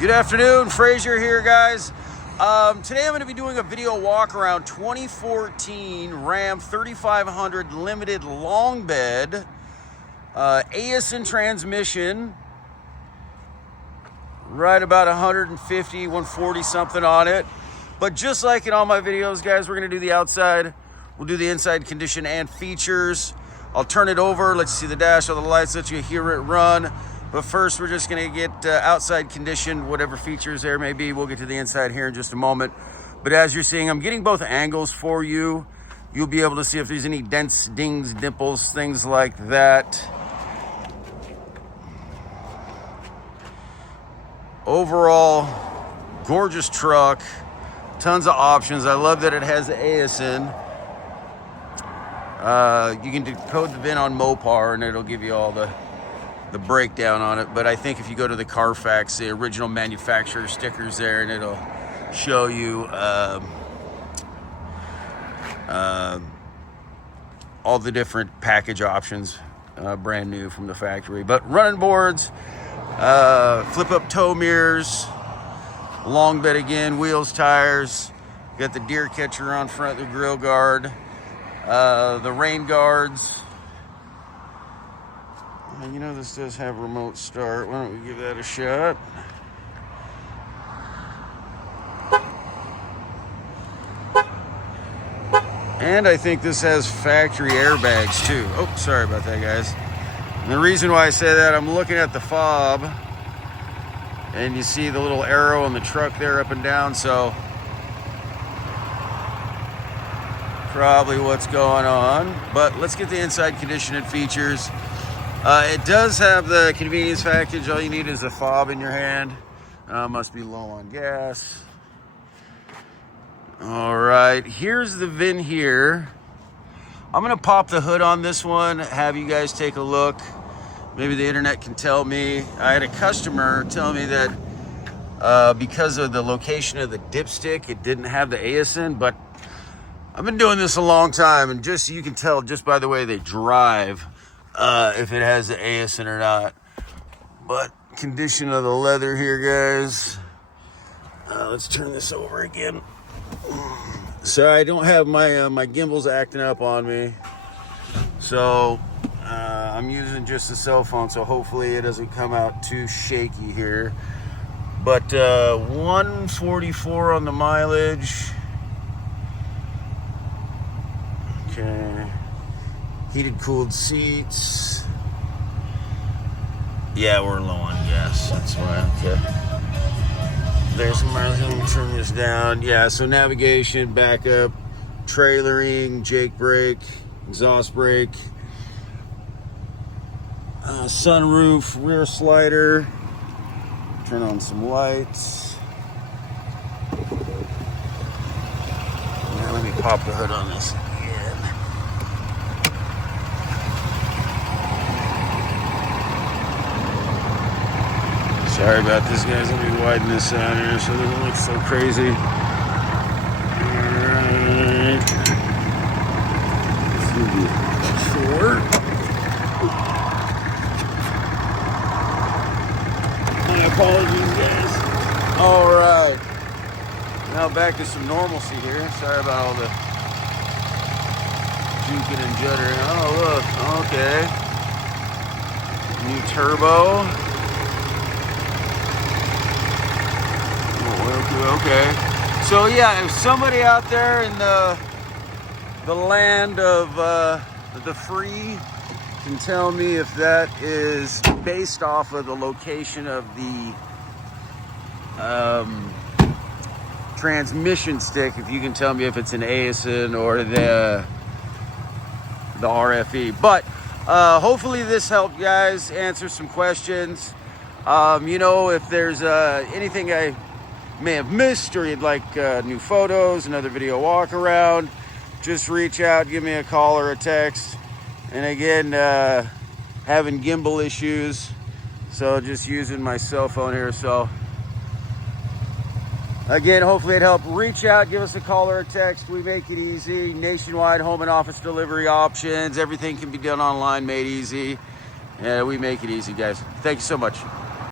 Good afternoon, Frazier here, guys. Today I'm going to be doing a video walk around 2014 Ram 3500 Limited long bed, Aisin transmission, right about 150, 140 something on it. But just like in all my videos, guys, we're going to do the outside. We'll do the inside condition and features. I'll turn it over, let you see the dash, all the lights, let you hear it run. But first, we're just going to get outside condition, whatever features there may be. We'll get to the inside here in just a moment. But as you're seeing, I'm getting both angles for you. You'll be able to see if there's any dents, dings, dimples, things like that. Overall, gorgeous truck. Tons of options. I love that it has the Aisin. You can decode the VIN on Mopar, and it'll give you all the breakdown on it. But I think if you go to the Carfax, the original manufacturer stickers there, and it'll show you all the different package options, brand new from the factory. But running boards, flip up tow mirrors, long bed again, wheels, tires, got the deer catcher on front, the grill guard, the rain guards. And you know, this does have remote start. Why don't we give that a shot? And I think this has factory airbags too. Oh, sorry about that, guys. And the reason why I say that, I'm looking at the fob and you see the little arrow on the truck there up and down, so probably what's going on. But let's get the inside condition and features. It does have the convenience package. All you need is a fob in your hand. Must be low on gas. All right, here's the VIN here. I'm gonna pop the hood on this one, have you guys take a look. Maybe the internet can tell me. I had a customer tell me that because of the location of the dipstick, it didn't have the Aisin, but I've been doing this a long time, and just you can tell just by the way they drive if it has the Aisin or not. But condition of the leather here, guys. Let's turn this over again. Sorry, I don't have my gimbals acting up on me, so I'm using just a cell phone, so hopefully it doesn't come out too shaky here. But 144 on the mileage. Okay. Heated, cooled seats. Yeah, we're low on gas. That's why. Okay. There's some miles. Let me turn this down. Yeah, so navigation, backup, trailering, Jake brake, exhaust brake, sunroof, rear slider. Turn on some lights. Now let me pop the hood on this. Sorry about this, guys. Let me widen this out here so it doesn't look so crazy. Alright. This will be short. My apologies, guys. Alright. Now back to some normalcy here. Sorry about all the juking and juddering. Oh, look. Okay. New turbo. Okay, so yeah, if somebody out there in the land of the free can tell me if that is based off of the location of the transmission stick, if you can tell me if it's an Aisin or the RFE. But hopefully this helped, guys, answer some questions. You know, if there's anything I may have missed, or you'd like new photos, another video walk around, just reach out, give me a call or a text. And again, having gimbal issues, so just using my cell phone here. So again, hopefully it helped. Reach out, give us a call or a text. We make it easy. Nationwide home and office delivery options. Everything can be done online, made easy. We make it easy, guys. Thank you so much.